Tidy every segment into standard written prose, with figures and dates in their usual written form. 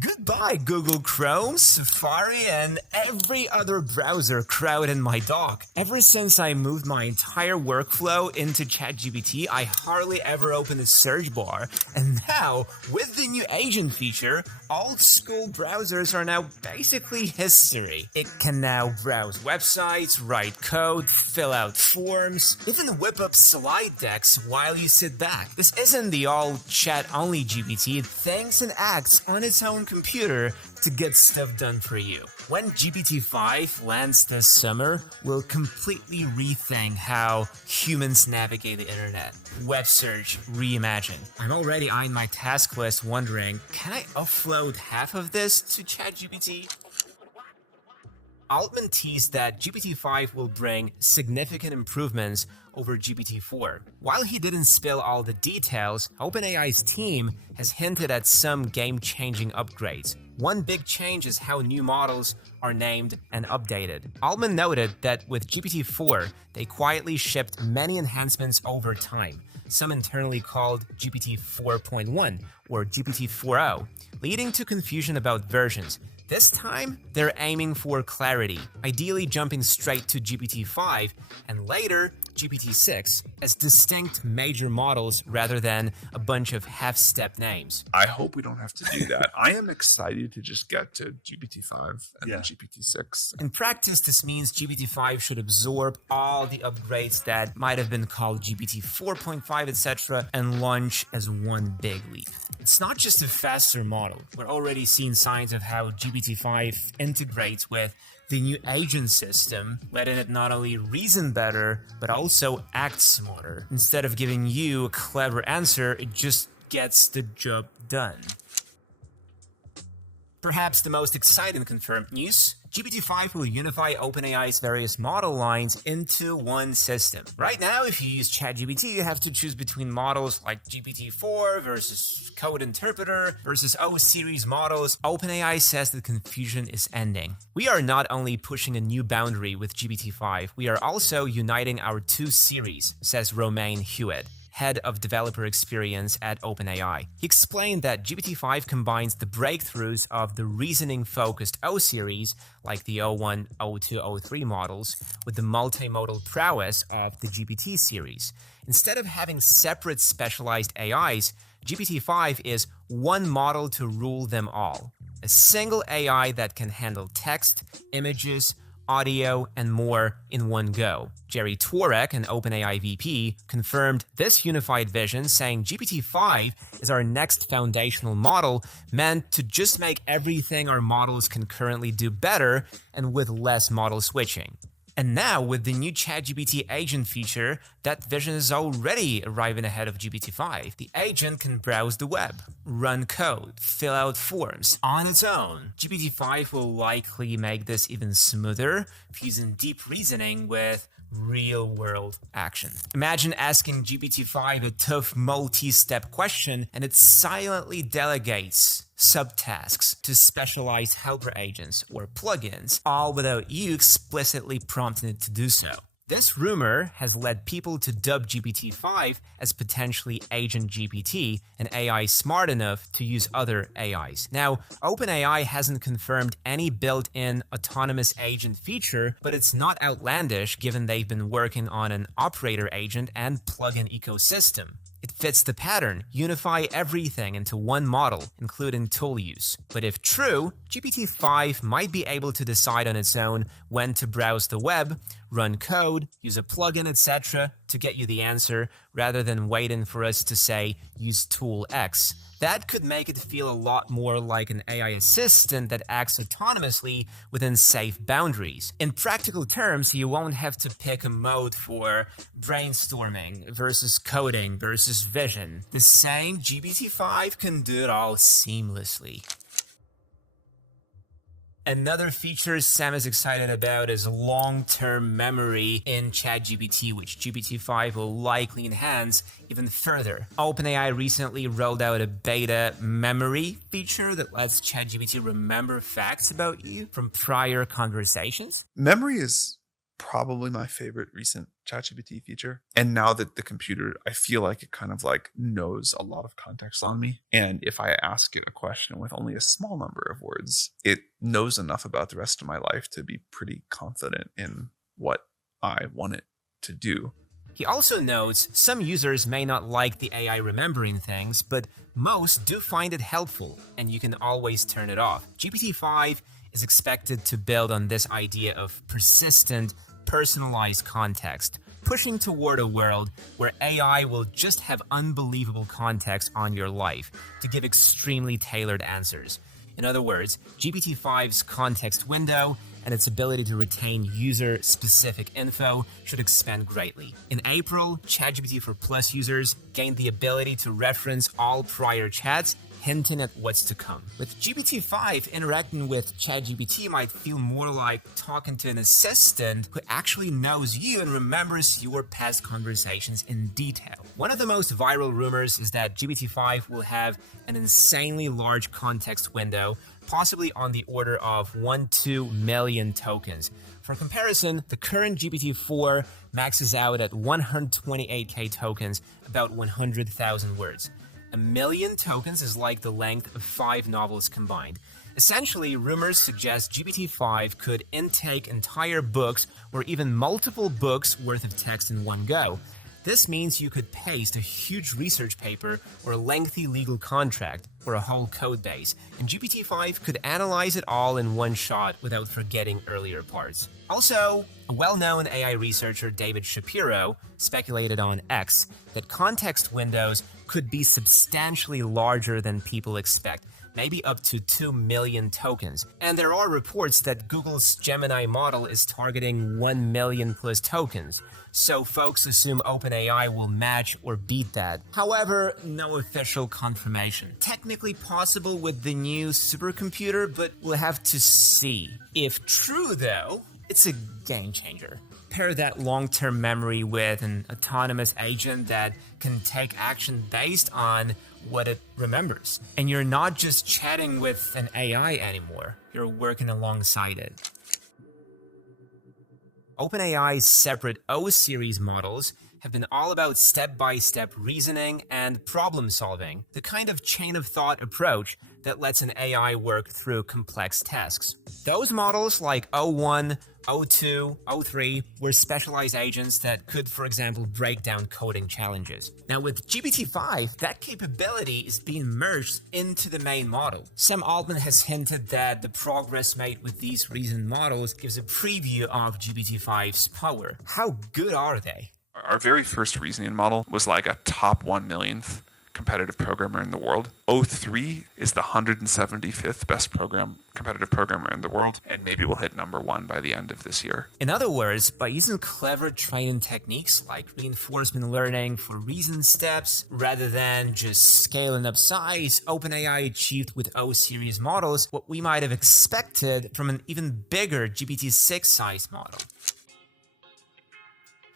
Goodbye, Google Chrome, Safari, and every other browser crowded in my dock. Ever since I moved my entire workflow into ChatGPT, I hardly ever open a search bar. And now, with the new agent feature, old school browsers are now basically history. It can now browse websites, write code, fill out forms, even whip up slide decks while you sit back. This isn't the all chat-only GPT. It thinks and acts on its own computer to get stuff done for you. When GPT-5 lands this summer, we'll completely rethink how humans navigate the internet. Web search reimagined. I'm already eyeing my task list wondering, can I offload half of this to ChatGPT? Altman teased that GPT-5 will bring significant improvements over GPT-4. While he didn't spill all the details, OpenAI's team has hinted at some game-changing upgrades. One big change is how new models are named and updated. Altman noted that with GPT-4, they quietly shipped many enhancements over time, some internally called GPT 4.1 or GPT 4.0, leading to confusion about versions. This time, they're aiming for clarity, ideally jumping straight to GPT-5 and later GPT-6 as distinct major models rather than a bunch of half-step names. I hope we don't have to do that. I am excited to just get to GPT-5 and then GPT-6. In practice, this means GPT-5 should absorb all the upgrades that might have been called GPT 4.5, etc., and launch as one big leap. It's not just a faster model. We're already seeing signs of how GPT-5 integrates with the new agent system, letting it not only reason better, but also act smarter. Instead of giving you a clever answer, it just gets the job done. Perhaps the most exciting confirmed news, GPT-5 will unify OpenAI's various model lines into one system. Right now, if you use ChatGPT, you have to choose between models like GPT-4 versus Code Interpreter versus O-series models. OpenAI says the confusion is ending. We are not only pushing a new boundary with GPT-5, we are also uniting our two series, says Romain Hewitt, head of developer experience at OpenAI. He explained that GPT-5 combines the breakthroughs of the reasoning-focused O-series, like the O1, O2, O3 models, with the multimodal prowess of the GPT series. Instead of having separate specialized AIs, GPT-5 is one model to rule them all. A single AI that can handle text, images, audio, and more in one go. Jerry Tworek, an OpenAI VP, confirmed this unified vision, saying GPT-5 is our next foundational model meant to just make everything our models can currently do better and with less model switching. And now, with the new ChatGPT agent feature, that vision is already arriving ahead of GPT-5. The agent can browse the web, run code, fill out forms on its own. GPT-5 will likely make this even smoother, fusing deep reasoning with real-world action. Imagine asking GPT-5 a tough multi-step question and it silently delegates subtasks to specialized helper agents or plugins, all without you explicitly prompting it to do so. This rumor has led people to dub GPT-5 as potentially Agent GPT, an AI smart enough to use other AIs. Now, OpenAI hasn't confirmed any built-in autonomous agent feature, but it's not outlandish given they've been working on an operator agent and plugin ecosystem. It fits the pattern, unify everything into one model, including tool use. But if true, GPT-5 might be able to decide on its own when to browse the web, run code, use a plugin, etc. to get you the answer, rather than waiting for us to say, use tool X. That could make it feel a lot more like an AI assistant that acts autonomously within safe boundaries. In practical terms, you won't have to pick a mode for brainstorming versus coding versus vision. The same GPT-5 can do it all seamlessly. Another feature Sam is excited about is long-term memory in ChatGPT, which GPT-5 will likely enhance even further. OpenAI recently rolled out a beta memory feature that lets ChatGPT remember facts about you from prior conversations. Memory is probably my favorite recent ChatGPT feature. And now that the computer, I feel like it kind of like knows a lot of context on me. And if I ask it a question with only a small number of words, it knows enough about the rest of my life to be pretty confident in what I want it to do. He also notes some users may not like the AI remembering things, but most do find it helpful, and you can always turn it off. GPT-5 is expected to build on this idea of persistent, personalized context, pushing toward a world where AI will just have unbelievable context on your life to give extremely tailored answers. In other words, GPT-5's context window and its ability to retain user-specific info should expand greatly. In April, ChatGPT for Plus users gained the ability to reference all prior chats, hinting at what's to come. With GPT-5, interacting with ChatGPT might feel more like talking to an assistant who actually knows you and remembers your past conversations in detail. One of the most viral rumors is that GPT-5 will have an insanely large context window, possibly on the order of 1-2 million tokens. For comparison, the current GPT-4 maxes out at 128k tokens, about 100,000 words. 1 million tokens is like the length of 5 novels combined. Essentially, rumors suggest GPT-5 could intake entire books or even multiple books worth of text in one go. This means you could paste a huge research paper or a lengthy legal contract or a whole code base, and GPT-5 could analyze it all in one shot without forgetting earlier parts. Also, a well-known AI researcher, David Shapiro, speculated on X that context windows could be substantially larger than people expect, maybe up to 2 million tokens. And there are reports that Google's Gemini model is targeting 1 million plus tokens. So folks assume OpenAI will match or beat that. However, no official confirmation. Technically possible with the new supercomputer, but we'll have to see. If true though, it's a game changer. Pair that long-term memory with an autonomous agent that can take action based on what it remembers. And you're not just chatting with an AI anymore, you're working alongside it. OpenAI's separate O-series models have been all about step-by-step reasoning and problem-solving, the kind of chain-of-thought approach that lets an AI work through complex tasks. Those models like O1, O2, O3 were specialized agents that could, for example, break down coding challenges. Now with GPT-5, that capability is being merged into the main model. Sam Altman has hinted that the progress made with these reasoning models gives a preview of GPT-5's power. How good are they? Our very first reasoning model was like a top 1 millionth competitive programmer in the world. O3 is the 175th best competitive programmer in the world, and maybe we'll hit number 1 by the end of this year. In other words, by using clever training techniques like reinforcement learning for reason steps, rather than just scaling up size, OpenAI achieved with O-series models what we might have expected from an even bigger GPT-6 size model.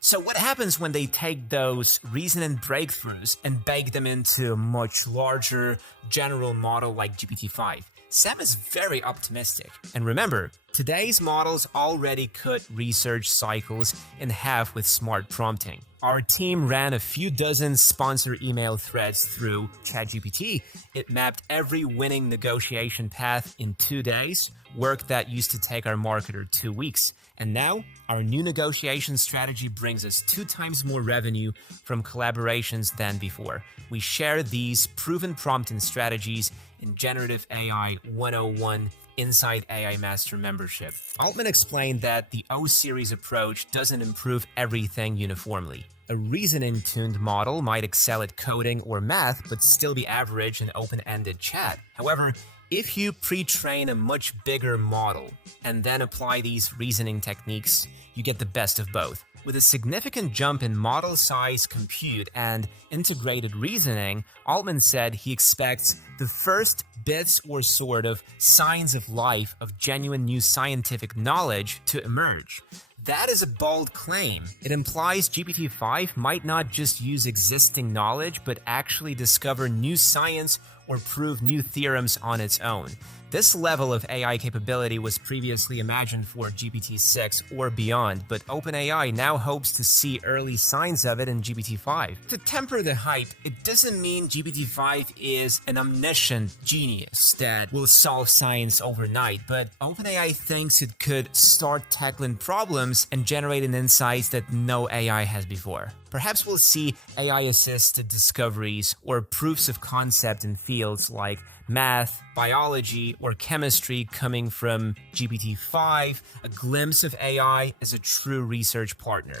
So what happens when they take those reasoning breakthroughs and bake them into a much larger general model like GPT-5? Sam is very optimistic. And remember, today's models already cut research cycles in half with smart prompting. Our team ran a few dozen sponsor email threads through ChatGPT. It mapped every winning negotiation path in 2 days, work that used to take our marketer 2 weeks. And now, our new negotiation strategy brings us 2 times more revenue from collaborations than before. We share these proven prompting strategies in Generative AI 101 Inside AI Master membership. Altman explained that the O-series approach doesn't improve everything uniformly. A reasoning-tuned model might excel at coding or math, but still be average in open-ended chat. However, if you pre-train a much bigger model and then apply these reasoning techniques, you get the best of both. With a significant jump in model size, compute, and integrated reasoning, Altman said he expects the first bits or sort of signs of life of genuine new scientific knowledge to emerge. That is a bold claim. It implies GPT-5 might not just use existing knowledge, but actually discover new science or prove new theorems on its own. This level of AI capability was previously imagined for GPT-6 or beyond, but OpenAI now hopes to see early signs of it in GPT-5. To temper the hype, it doesn't mean GPT-5 is an omniscient genius that will solve science overnight, but OpenAI thinks it could start tackling problems and generating insights that no AI has before. Perhaps we'll see AI-assisted discoveries or proofs of concept in fields like math, biology, or chemistry coming from GPT-5, a glimpse of AI as a true research partner.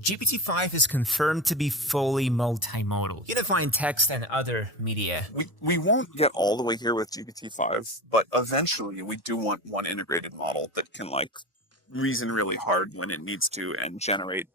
GPT-5 is confirmed to be fully multimodal, unifying text and other media. We won't get all the way here with GPT-5, but eventually we do want one integrated model that can reason really hard when it needs to and generate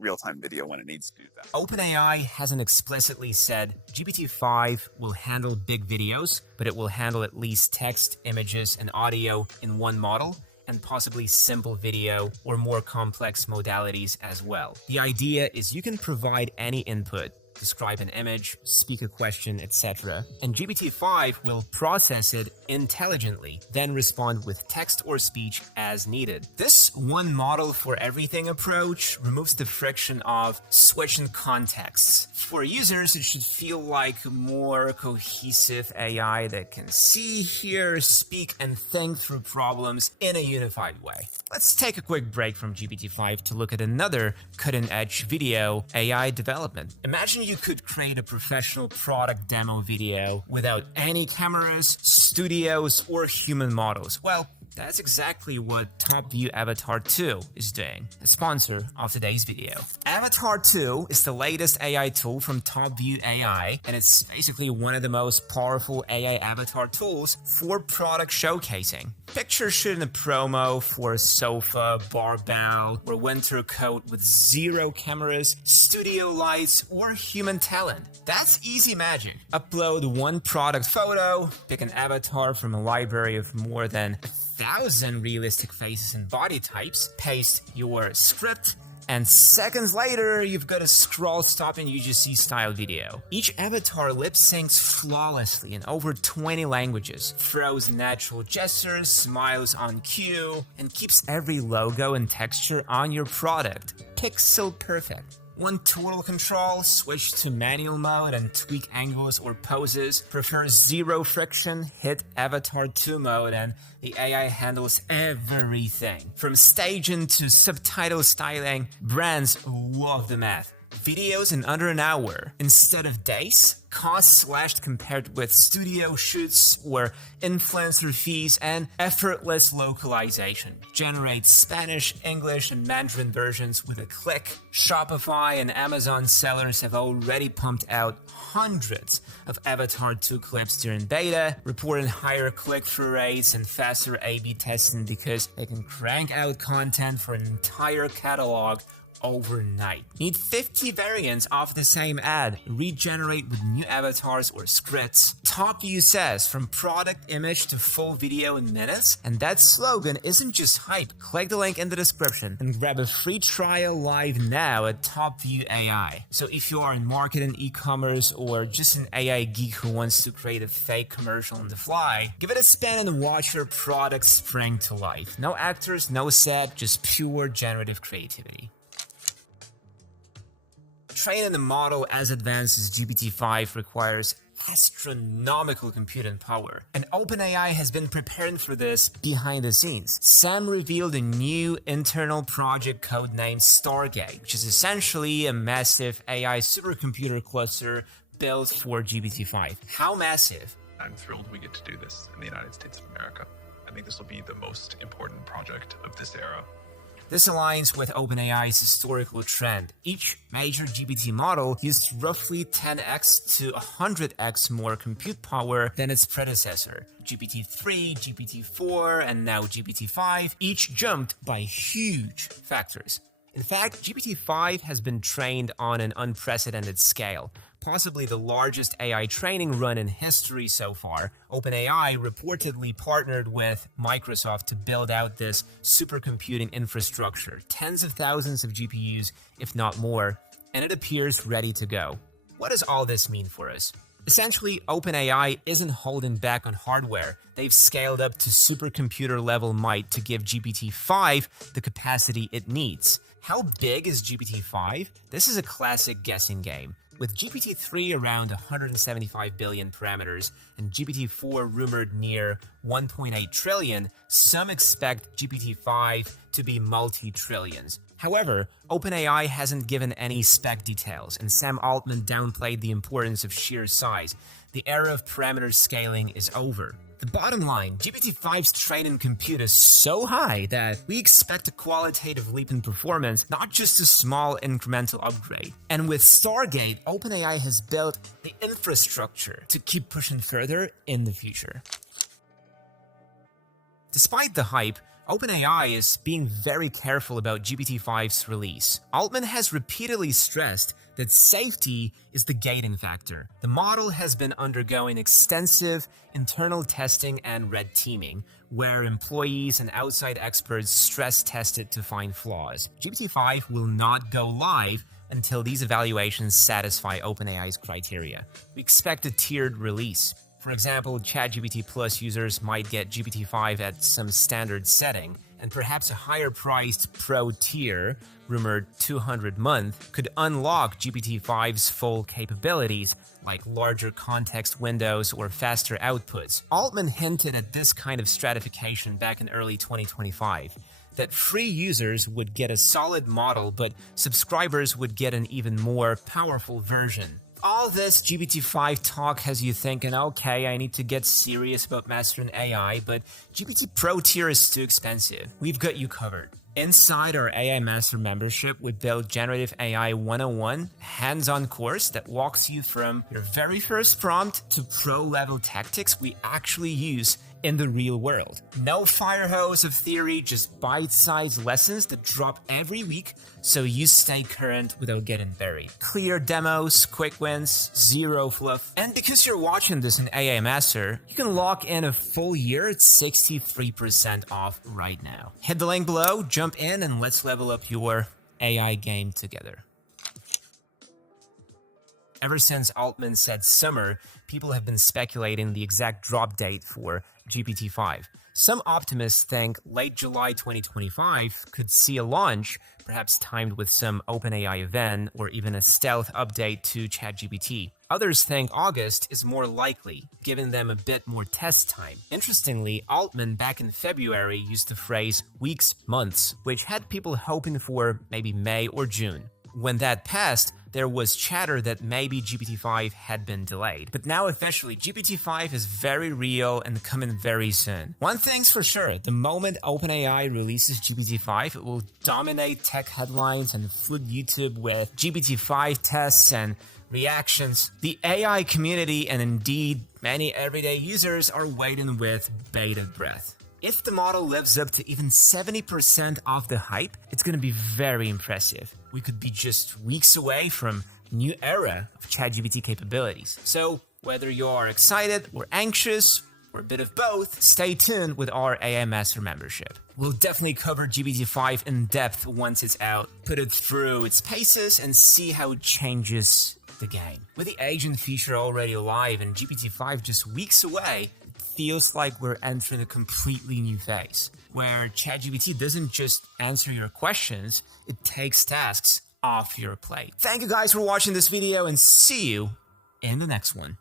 real-time video when it needs to do that. OpenAI hasn't explicitly said GPT-5 will handle big videos, but it will handle at least text, images, and audio in one model, and possibly simple video or more complex modalities as well. The idea is you can provide any input, describe an image, speak a question, etc. And GPT-5 will process it intelligently, then respond with text or speech as needed. This one model for everything approach removes the friction of switching contexts. For users, it should feel like a more cohesive AI that can see, hear, speak, and think through problems in a unified way. Let's take a quick break from GPT-5 to look at another cutting-edge video AI development. Imagine you could create a professional product demo video without any cameras, studios, or human models. Well, that's exactly what TopView Avatar 2 is doing, the sponsor of today's video. Avatar 2 is the latest AI tool from TopView AI, and it's basically one of the most powerful AI avatar tools for product showcasing. Picture shooting a promo for a sofa, barbell, or winter coat with zero cameras, studio lights, or human talent. That's easy magic. Upload one product photo, pick an avatar from a library of more than 1,000 realistic faces and body types, paste your script, and seconds later, you've got a scroll-stopping UGC style video. Each avatar lip-syncs flawlessly in over 20 languages, throws natural gestures, smiles on cue, and keeps every logo and texture on your product pixel perfect. One total control, switch to manual mode and tweak angles or poses, prefer zero friction, hit Avatar 2 mode, and the AI handles everything. From staging to subtitle styling, brands love the math. Videos in under an hour instead of days, costs slashed compared with studio shoots or influencer fees, and effortless localization. Generate Spanish, English, and Mandarin versions with a click. Shopify and Amazon sellers have already pumped out hundreds of Avatar 2 clips during beta, reporting higher click-through rates and faster A/B testing because they can crank out content for an entire catalog overnight. Need 50 variants of the same ad, regenerate with new avatars or scripts. TopView says from product image to full video in minutes, and that slogan isn't just hype. Click the link in the description and grab a free trial live now at TopView AI. So if you are in marketing, e-commerce, or just an AI geek who wants to create a fake commercial on the fly, give it a spin and watch your product spring to life. No actors, no set, just pure generative creativity. Training a model as advanced as GPT-5 requires astronomical computing power, and OpenAI has been preparing for this behind the scenes. Sam revealed a new internal project codenamed Stargate, which is essentially a massive AI supercomputer cluster built for GPT-5. How massive? I'm thrilled we get to do this in the United States of America. I think this will be the most important project of this era. This aligns with OpenAI's historical trend. Each major GPT model used roughly 10x to 100x more compute power than its predecessor. GPT-3, GPT-4, and now GPT-5 each jumped by huge factors. In fact, GPT-5 has been trained on an unprecedented scale, possibly the largest AI training run in history so far. OpenAI reportedly partnered with Microsoft to build out this supercomputing infrastructure, tens of thousands of GPUs, if not more, and it appears ready to go. What does all this mean for us? Essentially, OpenAI isn't holding back on hardware. They've scaled up to supercomputer level might to give GPT-5 the capacity it needs. How big is GPT-5? This is a classic guessing game. With GPT-3 around 175 billion parameters and GPT-4 rumored near 1.8 trillion, some expect GPT-5 to be multi-trillions. However, OpenAI hasn't given any spec details, and Sam Altman downplayed the importance of sheer size. The era of parameter scaling is over. The bottom line, GPT-5's training compute is so high that we expect a qualitative leap in performance, not just a small incremental upgrade. And with Stargate, OpenAI has built the infrastructure to keep pushing further in the future. Despite the hype, OpenAI is being very careful about GPT-5's release. Altman has repeatedly stressed that safety is the gating factor. The model has been undergoing extensive internal testing and red teaming, where employees and outside experts stress test it to find flaws. GPT-5 will not go live until these evaluations satisfy OpenAI's criteria. We expect a tiered release. For example, ChatGPT Plus users might get GPT-5 at some standard setting, and perhaps a higher-priced Pro tier, rumored $200 a month, could unlock GPT-5's full capabilities, like larger context windows or faster outputs. Altman hinted at this kind of stratification back in early 2025, that free users would get a solid model, but subscribers would get an even more powerful version. All this GPT-5 talk has you thinking, okay, I need to get serious about mastering AI, but GPT Pro tier is too expensive. We've got you covered. Inside our AI Master membership, we built Generative AI 101 hands-on course that walks you from your very first prompt to pro-level tactics we actually use in the real world. No fire hose of theory, just bite-sized lessons that drop every week so you stay current without getting buried. Clear demos, quick wins, zero fluff. And because you're watching this in AI Master, you can lock in a full year at 63% off right now. Hit the link below, jump in, and let's level up your AI game together. Ever since Altman said summer, people have been speculating the exact drop date for GPT-5. Some optimists think late July 2025 could see a launch, perhaps timed with some OpenAI event or even a stealth update to ChatGPT. Others think August is more likely, giving them a bit more test time. Interestingly, Altman back in February used the phrase weeks, months, which had people hoping for maybe May or June. When that passed, there was chatter that maybe GPT-5 had been delayed. But now officially, GPT-5 is very real and coming very soon. One thing's for sure, the moment OpenAI releases GPT-5, it will dominate tech headlines and flood YouTube with GPT-5 tests and reactions. The AI community and indeed many everyday users are waiting with bated breath. If the model lives up to even 70% of the hype, it's going to be very impressive. We could be just weeks away from a new era of ChatGPT capabilities. So whether you're excited or anxious, or a bit of both, stay tuned with our AI Master membership. We'll definitely cover GPT-5 in depth once it's out, put it through its paces, and see how it changes the game. With the agent feature already live and GPT-5 just weeks away, feels like we're entering a completely new phase, where ChatGPT doesn't just answer your questions, it takes tasks off your plate. Thank you guys for watching this video and see you in the next one.